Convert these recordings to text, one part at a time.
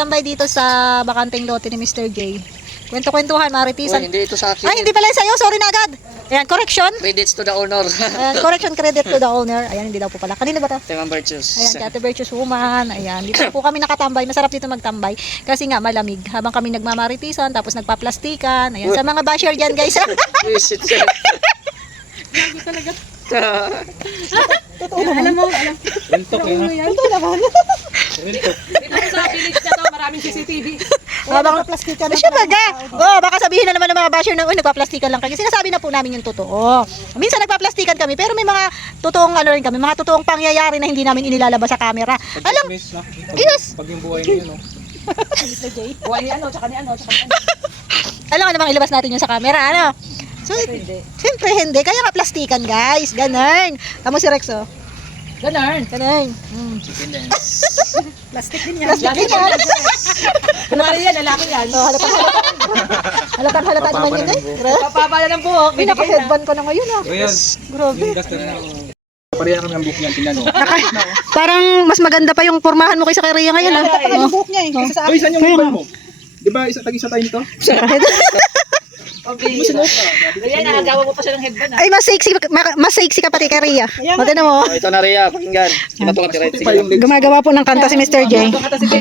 nag-standby dito sa bakanteng lote ni Mr. J. Kwento-kwentuhan, maritisan. Uy, hindi ito sa akin. Ay, hindi pala sa'yo. Sorry na agad. Ayan, correction. Credits to the owner. Ayan, correction credit to the owner. Ayan, hindi daw po pala. Kanina ba to? Timang Virtues. Ayan, kay Ate Virtuous Woman. Ayan, dito po kami nakatambay. Masarap dito magtambay. Kasi nga, malamig. Habang kami nagmamaritisan, tapos nagpaplastikan. Ayan, sa mga basher dyan, guys. Visit siya. Alam mo, alam. Rentok yan. Ito naman. Rentok. Dito sa village na to, maraming CCTV. Habang plastikan na siya baga. Oh, baka sabihin na naman ng mga basher na nagpaplastikan lang kami. Sinasabi na po namin yung totoo. Minsan nagpaplastikan kami, pero may mga totoong ano rin kami, mga totoong pangyayari na hindi namin inilalabas sa camera. Alam, yes. Pag yung buhay niyo, no? Mr. J. Buhay ni ano, tsaka ni ano, tsaka ni ano. Alam nga namang ilabas natin yun sa camera, ano? So, siyempre hindi. Kaya nga plastikan, guys. Ganun. Tamo si Rex, oh. Ganun. Ganun. Chicken dance. Plastic din yan. Plastic din Lalaki yan. Kunwari yan, lalaki yan. Oh, halata naman yun, eh. Grabe. Papabala ng buhok, Ay, binigay na. naka-headband ko na ngayon, ah. So yan. Grabe. Yung gas na rin ako. Pareha kami ng book niyan, tingnan mo. Parang mas maganda pa yung pormahan mo kaysa kay Rhea ngayon, ah. Yung buhok niya, eh. Hoy, saan yung ibon mo? Di ba tag-isa tayo nito? Okay. Ayan, nakagawa mo pa siya ng headband. Ay, mas sexy ka pati kay Rhea. Maganda mo. Oh, ito na Rhea, pakinggan. Ito ka direct. Pa yung legs. Gumagawa po ng kanta si Mr. J.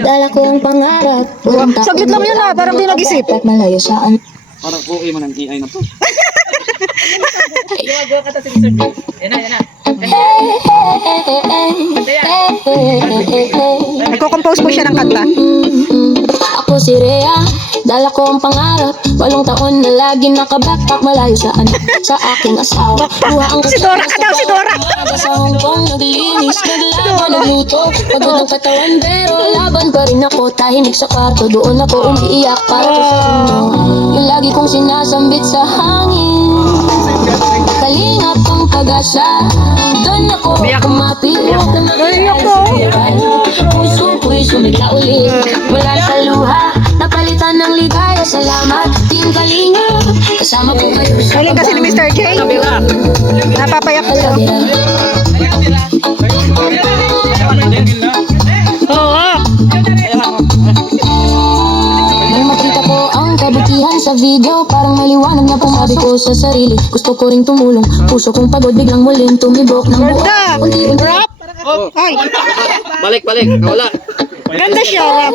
Dala kong pangarap. Saglit lang yun, ah. Parang di nag-isip. At malayo saan. Parang okay mo ng AI na to. Gumagawa ka si Mr. J. Yan na, yan na. Nagko-compose po siya ng kanta. Ako si Rhea, dala ko ang pangarap. 8 taon na lagi nakabackpack malayo saan. Sa aking asawa. Buha ang Si Dora ka daw, si Dora. Sa Hong Kong, naglinis, naglaban, nagluto. Pagod ang katawan, pero laban pa rin ako. Tahimik sa kwarto, doon ako umiiyak para ko sa inyo. Yung lagi kong sinasambit sa hangin. Kalingap ang pag-asa. Doon ako kumapilok na makilala. Puso ko'y sumigla ulit. Wala sa luha, napalitan ng ligaya. Salamat, Team Kalinga. Kasama ko kayo sa Galing kasi ni Mr. J. Napapayak ko siya. Oo. Nang makita ko ang kabutihan sa video, parang maliwanag na pumabi ko sa sarili. Gusto ko ring tumulong, puso kong pagod, biglang muling tumibok ng buo. Ganda. Unti-unti Rap. Ay, Balik. Wala. ganda siya, rap.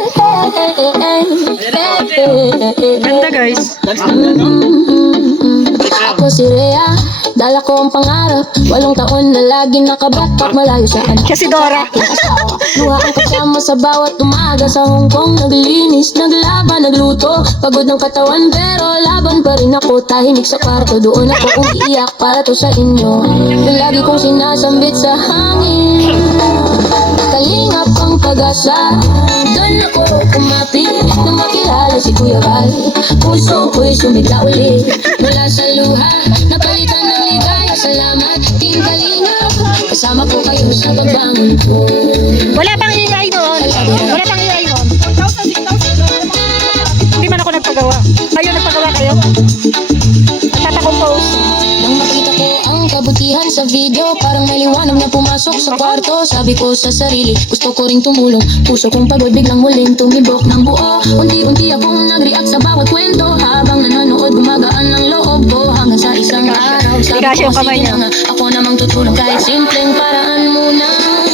Ganda, guys. Ako si Rhea, dala ko ang pangarap. 8 taon na lagi nakabackpack malayo saan. Siya si Dora. Luha ang kasama sa bawat umaga. Sa Hong Kong, naglinis, naglaban, nagluto. Pagod ng katawan, pero laban pa rin ako. Tahimik sa kwarto, doon ako umiiyak para to sa inyo. Yung lagi kong sinasambit sa hangin. Kalingap ang pag-asa. Doon ako kumapit nang makilala si Kuya Val. Puso ko'y sumigla ulit. Mula sa luha, napalitan ng ligaya. Salamat, Team Kalinga. Kasama ko kayo sa pagbangon ko. Wala pang AI noon. Wala pang AI noon. Hindi man ako nagpagawa. Kayo nagpagawa kayo. Nagpapakompose. Nang makita ko ang kabutihan sa video, parang may liwanag na pumasok sa kwarto. Sabi ko sa sarili, gusto ko ring tumulong. Puso kong pagod, biglang muling tumibok ng buo. Unti-unti akong nag-react sa bawat kwento. Habang nanonood, gumagaan ng loob ko. Hanggang sa isang araw, sabi Ikasya ko, yung kamay sige niya. na nga, ako namang tutulong kahit simpleng paraan muna.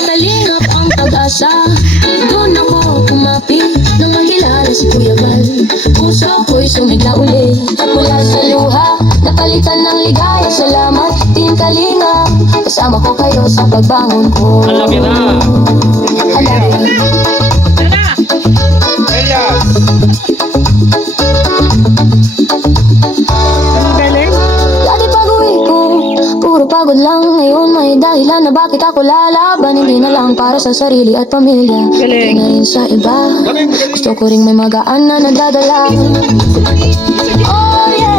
Kalingap ang pag-asa, doon ako kumapit nang makilala si Kuya Val. Puso ko'y sumigla ulit. At mula sa luha, napalitan ng ligaya. Salamat, Team Kalinga. Kasama ko kayo sa pagbangon ko. Alamira. Alamira. Ang galing. Dati pag-uwi ko, puro pagod lang. Ngayon may dahilan na bakit ako lalaban. Hindi na lang para sa sarili at pamilya. Hindi na rin sa iba. Gusto ko ring may magaan na nadadala. Oh yeah.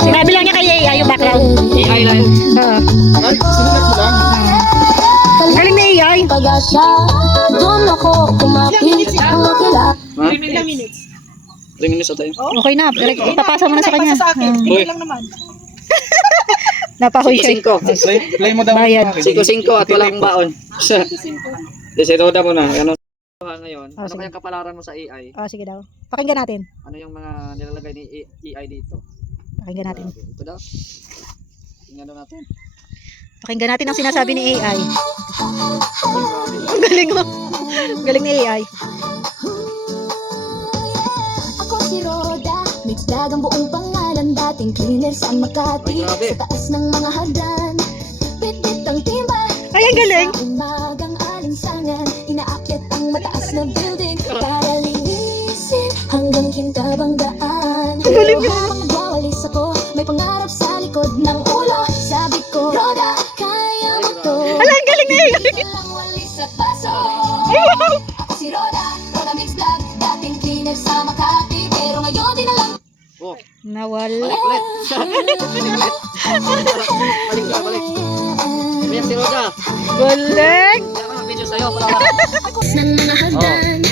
Sinabi lang niya kay AI yung background. AI lang. Oo. Ay, sinulat mo lang. Galing na AI. Pag-asa, doon ako kumapit ang makilala. 3 minutes. 3 minutes na tayo. Okay na. Ipapasa mo na sa kanya. Uy, Napahoy siya. 5. Play mo daw. Bayad. 5 at walang baon. Kasi roda mo na. Ano? Ngayon, Oh, ano sige. kayang kapalaran mo sa AI? Oh, sige daw. Pakinggan natin. Ano yung mga nilalagay ni AI dito? Pakinggan natin. Grabe. Ito daw. Tingnan daw natin. Pakinggan natin ang sinasabi ni AI. Ang galing mo. Ang galing ni AI. Ako si Roda, mix bag ang buong pangalan. Dating cleaner sa Makati, Ay, grabe. sa taas ng mga hagdan. Bit-bit ang timba, Ay, ang galing. sa umagang alinsangan. Inaakyat ang mataas na building para linisin hanggang Kintabanggaan. Pero habang nagwawalis ako, may pangarap sa likod ng ulo. Sabi ko, Roda, kaya mo to. Ala, ang galing ni AI. Walang walis at paso. Ako si Roda, Roda Mix Vlog. Dating cleaner sa Makati, pero ngayon di na lang. Oh, Nawala. balik ulit. Balik ka, balik. Umiyak si Roda. Galing. Kaya ko ng video sa'yo. Para Ng mga hagdan,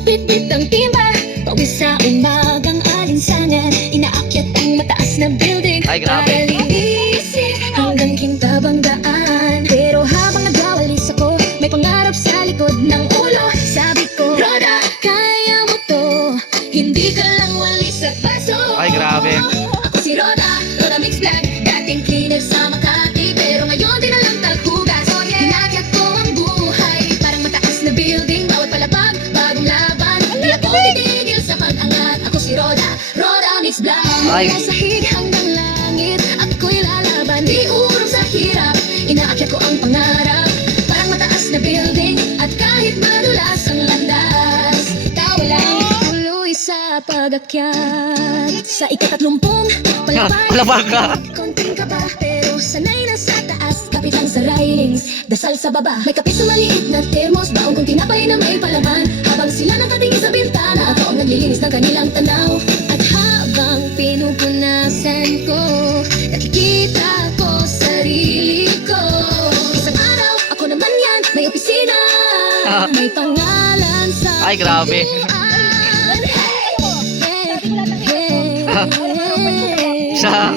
bit-bit ang timba. Pawis sa umagang alinsangan. Inaakyat ang mataas na building Ay, grabe. para linisin hanggang Kintabanggaan. Pero habang nagwawalis ako, may pangarap sa likod ng ulo. Sabi ko, Roda, kaya mo to. Hindi ka lang walis at paso. Ay, grabe. Ako si Roda, Roda Mix Vlog. Dating cleaner sa Makati, pero ngayon di na lang taghugas. Inakyat ko ang buhay, parang mataas na building. Bawat palapag, bagong laban. Di ako titigil sa pag-angat. Ako si Roda, Roda Mix Vlog. Ay. Mula sa hig hanggang langit, ako'y lalaban. Di urong sa hirap, inaakyat ko ang pangarap. Parang mataas na building, at kahit madulas ang landas, tawa lang tuloy sa pag-akyat. Sa ika-30, Palapag ka. konting kaba, pero sanay na sa taas. Kapit lang sa railings, dasal sa baba. May kape sa maliit na termos, baong kong tinapay na may palaman. Habang sila nakatingin sa bintana, ako ang naglilinis ng kanilang tanaw. At habang pinupunasan ko, nakikita ko sarili ko. Isang araw, ako naman yan, may opisina, may pangalan sa Ay, grabe. Siya.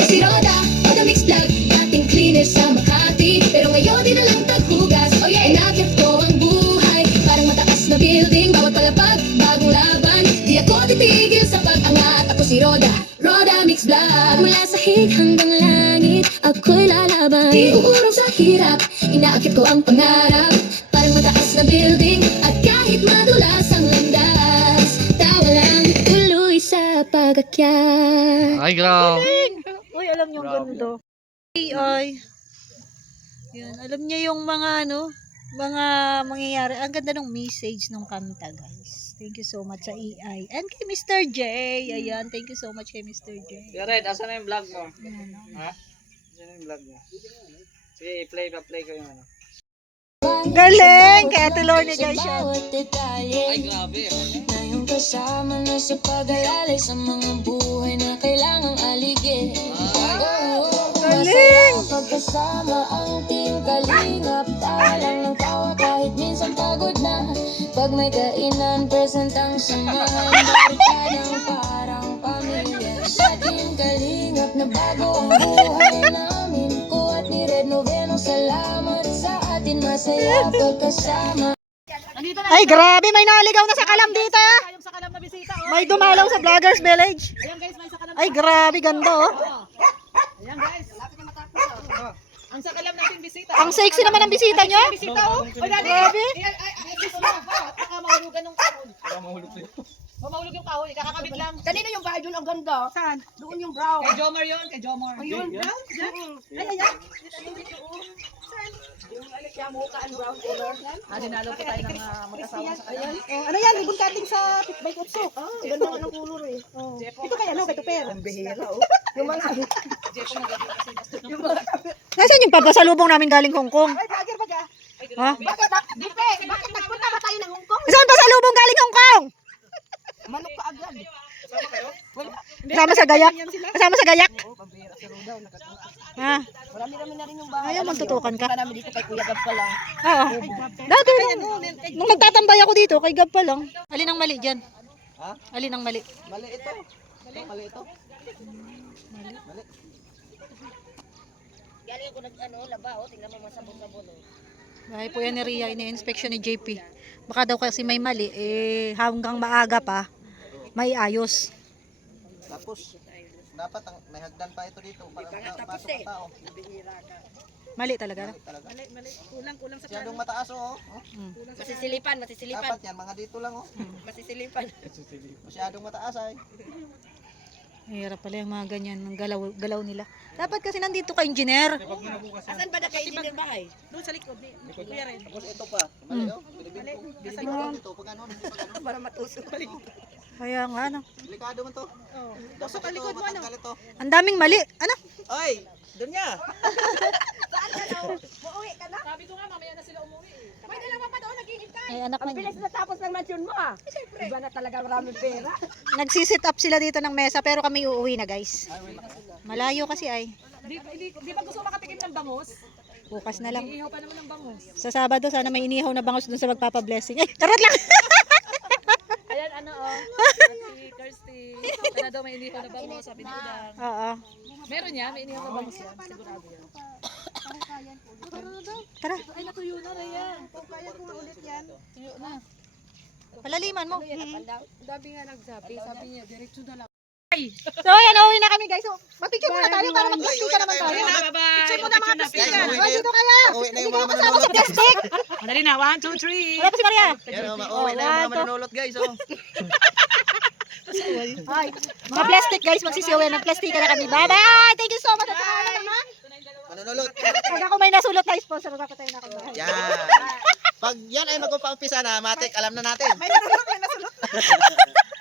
Si Roda, Roda Mix Vlog. Dating cleaner sa Makati, pero ngayon di na lang taghugas. Oh yeah, inakyat ko ang buhay, parang mataas na building. Bawat palapag, bagong laban. Di ako titigil sa pag-angat. Ako si Roda, Roda Mix Vlog. Mula sa hig hanggang langit, ako'y lalaban. Di uurong sa hirap, inakyat ko ang pangarap. Parang mataas na building, at kahit madulas ang landas, tawa lang tuloy sa pag-akyat. Ay, grabe. Uy, alam niyo ang ganito. AI. Yan, alam niya yung mga mga mangyayari. Ang ganda ng message ng kanta, guys. Thank you so much sa AI. And kay Mr. J. Ayan, thank you so much kay Mr. J. Red, asan na yung vlog mo? Ayan, Ha? Asan na yung vlog mo? Sige, play ko yung ano. galing! Kaya Ate Lorne, guys, siya. Ay, grabe. Ngayong kasama na sa pag-alalay sa mga buhay na kailangang aligid. Galing! Pagkasama ang team Kalingap, tawa lang ng tawa kahit minsan pagod na. Pag may kainan, present ang samahan, barkadang parang pamilya. Sa team Kalingap na bago ang buhay namin. Ko at ni Red Noveno, salamat sa atin, masaya pagkasama. Ay, grabe! May naligaw na sa kalam dito, ah. Yung sa kalam na bisita. Oh. May dumalaw sa Vloggers Village. Ayan guys, may sa kalam. Ay, grabe, ganda, oh. Ayan guys. Ang sa kalam natin bisita. Ang sexy naman ang bisita nyo. Bisita oh. O dali. Grabe. Ay, baka mahulugan ng kahoy. Mahulog yung kahoy, kakakabit lang. Kanina yung bahay doon, ang ganda. Saan? Doon yung brown. Kay Jomar yun, kay Jomar. Ayun, brown? Ay, ayan. Saan? Yung siya mukha ang brown color. Dinalo po tayo ng mag-asawa sa kalam. Oh, ano yan? Ribbon cutting sa pitbay kutsok. Ah, ganda nga ng color eh. Oh. Ito kaya no, kay Tuper. Ang bihira oh. Yung mga Nasaan yung papasalubong namin galing Hong Kong? ay, vlogger ba ka? Ha? Bakit nagpunta ba tayo ng Hong Kong? Saan pasalubong galing Hong Kong? Manok ka agad. Kasama sa gayak. Kasama sa gayak. Oo, pambihira si Rodaw. Ha? Marami-rami na rin yung bahay. Ayaw, magtutukan ka. Punta namin dito kay Kuya Gab pa lang. Oo. Dati nung nagtatambay ako dito, kay Gab pa lang. Alin ang mali dyan? Ha? Alin ang mali? Mali ito. Mali ito. Galing ako nag laba, tingnan mo masabon-sabon. Bahay po yan ni Ria, ini-inspection ni JP. Baka daw kasi may mali, hanggang maaga pa, may ayos. Tapos, dapat may hagdan pa ito dito para makapasok ang tao. Mali talaga. Mali. Kulang sa Masyadong mataas oh. Masisilipan. Dapat yan, mga dito lang oh. Masisilipan. Masyadong mataas ay. Hirap pala yung mga ganyan, ng galaw nila. Dapat kasi nandito ka, engineer. Asan ba na kay engineer bahay? Doon sa likod. Kuya rin. Tapos ito pa. Mali oh. Binibig ko dito. Pag ano, hindi pag ano. Para matusok. Kaya nga, ano. Delikado man to. Tusok ang likod mo, ano? Matanggal ito. Ang daming mali. Ano? Oy! Doon niya! Uuwi ka na? Sabi ko nga, mamaya na sila umuwi. May dalawa pa doon naghihintay. Ay, anak na. Bilis na tapos ng mansion mo ah. Iba na talaga maraming pera. Nagsisit up sila dito ng mesa, pero kami uuwi na, guys. Malayo kasi ay. Di ba gusto makatikim ng bangus? Bukas na lang. Ihaw pa naman ng bangus. Sa Sabado, sana may inihaw na bangus dun sa magpapablessing. Ay, charot lang! Ayan, ano si Kirsty. Sana daw may inihaw na bangus, sabi ni Udang. Oo. Meron niya, may inihaw na bangus yan. Sigurado yan. Tara, Ay, natuyo na Rhea. Kaya ko ulit yan. Tuyo na. palaliman mo. Sabi nga nagsabi, sabi niya, diretso na lang. So, ayan, uuwi na kami, guys. So, mag-picture muna tayo para mag-plastic naman tayo. Bye-bye. Picture mo na mga plastikan. Guys, Oh, dito kaya. Uwi na yung Hindi mga kayo kasama sa manunulot. plastic. Madali na, 1, 2, 3. Wala pa si Maria. Yan oh, mauwi na yung mga manunulot guys oh. Ay, mga plastic, guys. Magsisiyaw ng plastic na kami. Bye-bye! Thank you so much. Manunulot. Pag ako may nasulot na sponsor, magpapatay na ako. Yan. Pag yan ay magpapaumpisa na, matik, alam na natin. May nasulot.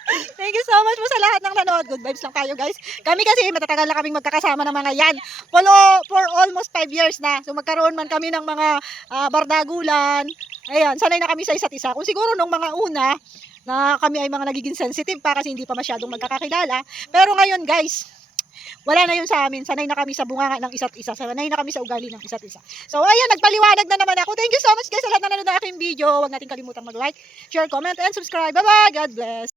Thank you so much po sa lahat ng nanood. Good vibes lang tayo, guys. Kami kasi matatagal na kaming magkakasama ng mga yan. For almost 5 years na. So magkaroon man kami ng mga bardagulan. Ayan, sanay na kami sa isa't isa. Kung siguro nung mga una, na kami ay mga nagiging sensitive pa kasi hindi pa masyadong magkakakilala. Pero ngayon, guys, wala na yun sa amin. Sanay na kami sa bunganga ng isa't isa. Sanay na kami sa ugali ng isa't isa. So, ayan, nagpaliwanag na naman ako. Thank you so much, guys, sa lahat na nanonood ng aking video. Huwag natin kalimutang mag-like, share, comment, and subscribe. Bye-bye! God bless!